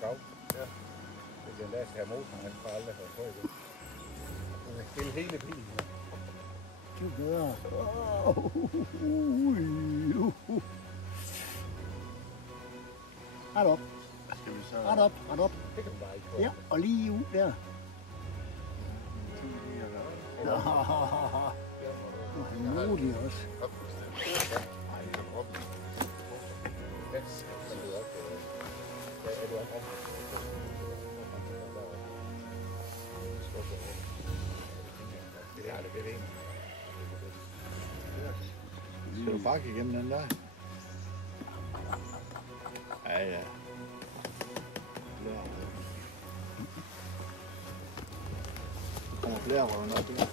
gav. Ja. Det er den der, skal have motoren, han får aldrig have på igen. Du kan stille hele bilen. Du gør. Ret op. Skal vi så... Ret op. Det kan du bare ikke få. Ja, og lige ud der. Ja. Det er muligt også. Nej, det er op. Ja, så er det op. Ja, er du op? Det er det ved en. Skal du bakke igennem den der? Ja, ja. Der kommer flere røven op her.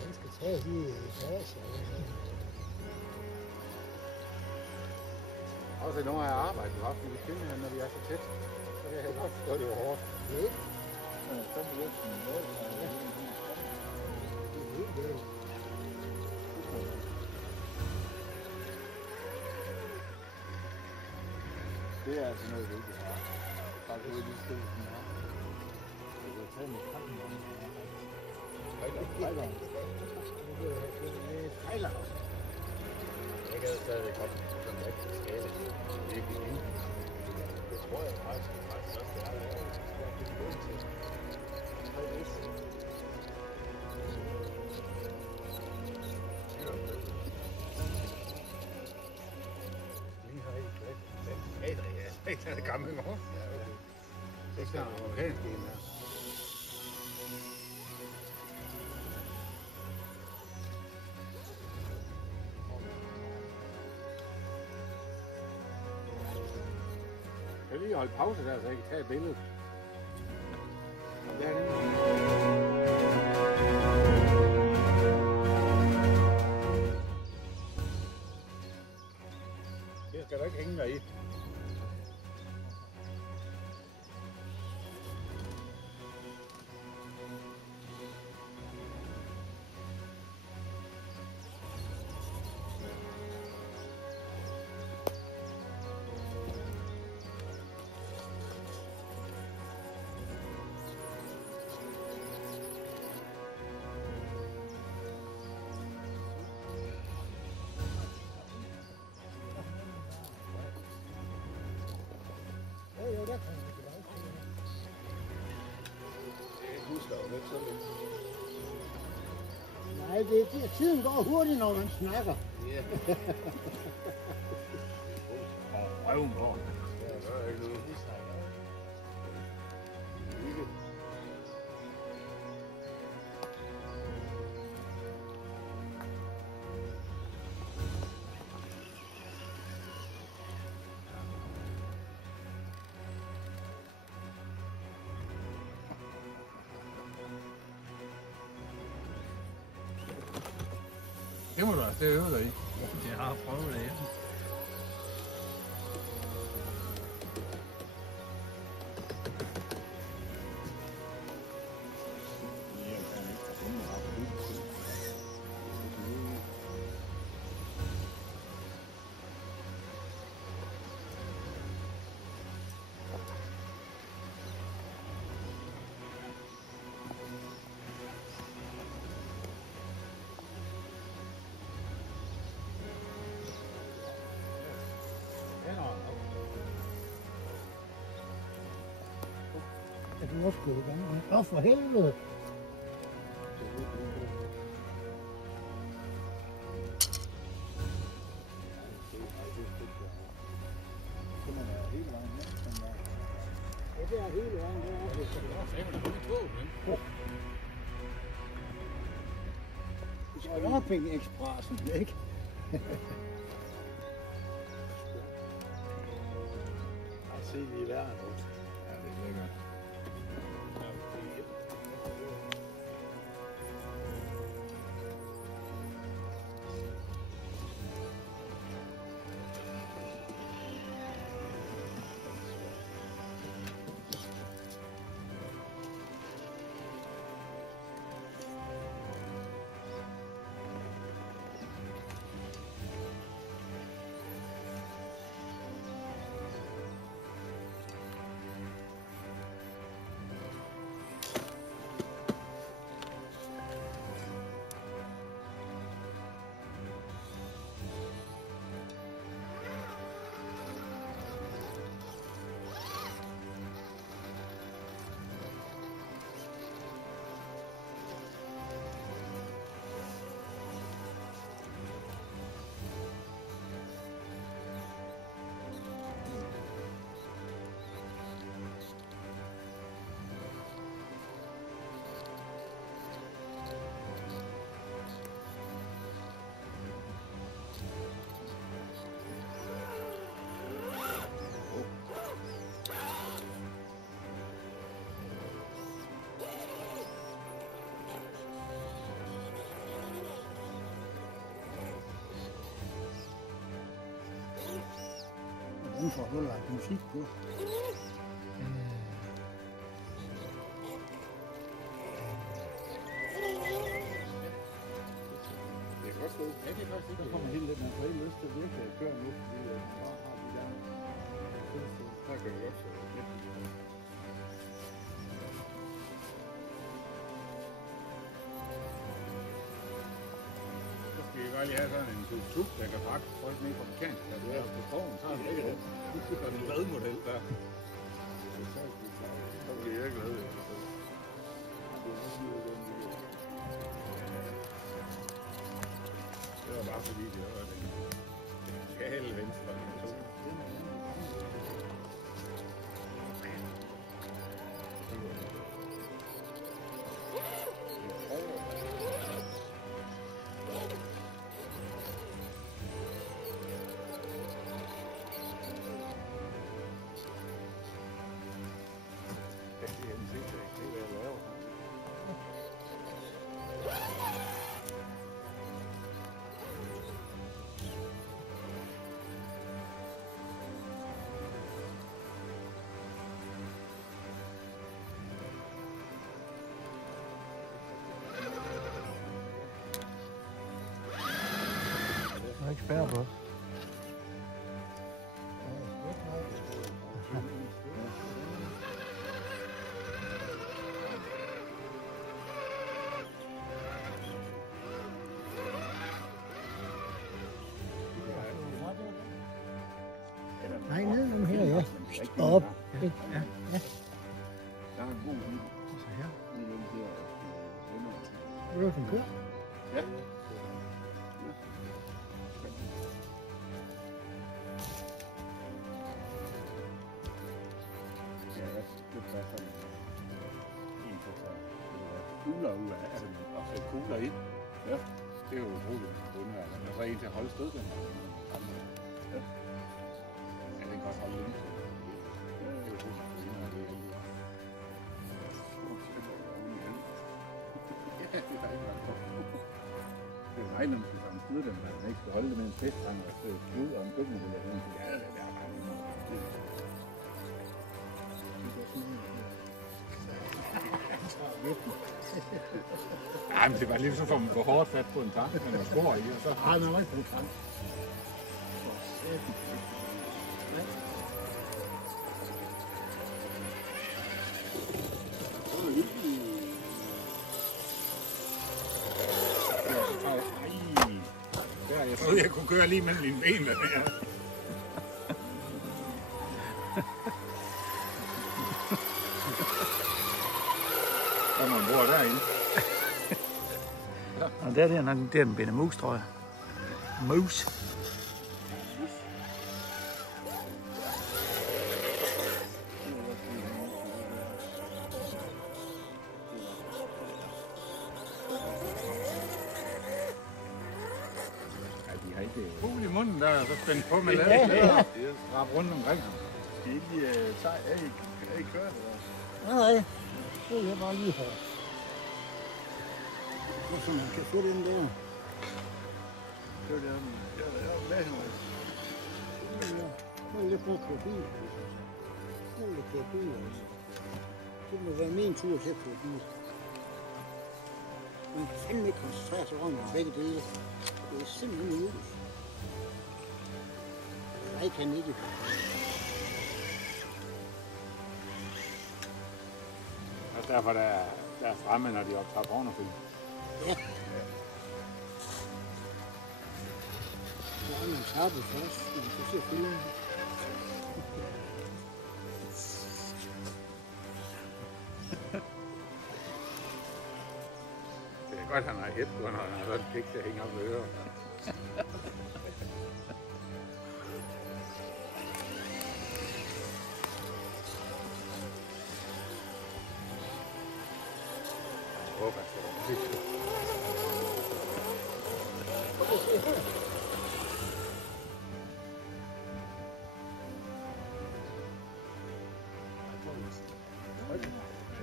Den skal tage de etager. Også nogle af arbejdet, du har haft i Finland, når vi er så tæt. Så kan jeg godt forstå, det var hårdt. Det er ikke. Det er altså noget, vi ikke har. Bare gå ud i stedet sådan her. Det kan tage med kappen om. Fejler. Jeg kan stadigvæk komme sådan en rigtig skade. Det er ikke vildt. Det tror jeg faktisk også, det er. Det er god til. Lige her i klassen. Ja, det er gammel mor. Det er snart amerikansk en her. Jeg vil lige holde pause der, så jeg kan tage et billede. Det er det. Det skal du ikke hænge dig i. Jo, der kan man ikke vej. Jeg husker jo lidt sådan lidt. Nej, tiden går hurtigt, når man snakker. Ja. Røven på. Ja, der er ikke noget. Ikke. Det må du altså øve dig i. Jeg har prøvet det. Er du også gået i gang? Nå, for helvede! Ja, det er hele vejen. Du skal nok finde ekspressen, ikke? Se lige der nu. Ja, det er lækkert. får du lagt musik på. Det er godt sted. Ja, det er godt Så sikkert. kommer hele lidt, man får ikke lyst til virkelig at køre nu, fordi man bare har de der. Så kan vi godt få lidt. Så skal vi bare lige have sådan en tuk-tuk, der kan pakke folk ned på mekanisk. Der er på krogen, så er det ikke det. Så er det en badmodel der. Så bliver jeg glad. Det var bare fordi, det var den skale venstre. Der er ikke spærre på. Nej, ned nu her, ja. Op. Ja, ja. Der er en god bil. Så her. Det er den der. Vil du køre? Ja. Ja, jeg synes, det er sådan en på sig. Kugler ud af, altså at sætte kugler ind. Ja. Det er jo utroligt undværende. Og så en til at holde støddæmperen. Ja. Ja, den kan også holde længe. Det er jo positivt, når det er heldigt. Ja, det er ikke ret godt. Det er mig, når man skal samle støddæmper, at man ikke skal holde det med en feststang og skud og en køkkenrulle. Ja, det er bare ja, men det var lige så for, at man går hårdt fat på en tank, men man skår i, og så... Ej, man var ikke på kram. Jeg troede, jeg kunne køre lige mellem dine ben. Ja. Så man bor derinde. Og det er nok det er en binde mus, tror jeg. Mus. Fugl i munden der, og så spændt på med Ja, ladet. ja. Drap rundt omkring ham. Skal I ikke er I kørt? Nej, det er jeg bare lige her. Så man kan få den der. Det er det, jeg er med hende. Nu er lidt mere forbi. Nu er lidt forbi. Det må være min tur til at få bil. Man kan fandme ikke koncentrere sig om begge dele. Det er simpelthen umuligt. Jeg kan ikke. Og derfor der er fremme, når de optager pornofilm. Ja. Så er man tappet først, når man skal se filmen. Det er godt, han har hæt på, når han har sådan en pik, der hænger op ved øret. Jeg håber, han skal være musik.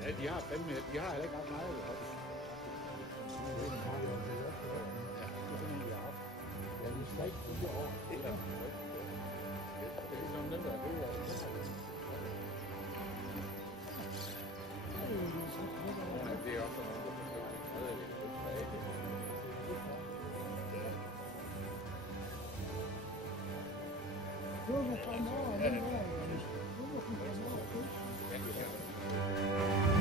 Ja, de har fandme, de har heller ikke ret meget. Ja, vi skal ikke 4 år. Det er som dem, billeder af billeder. Det er også noget, der forstår noget af det tilbage. Hvorfor kommer over den der? Hvorfor kommer over? Ja,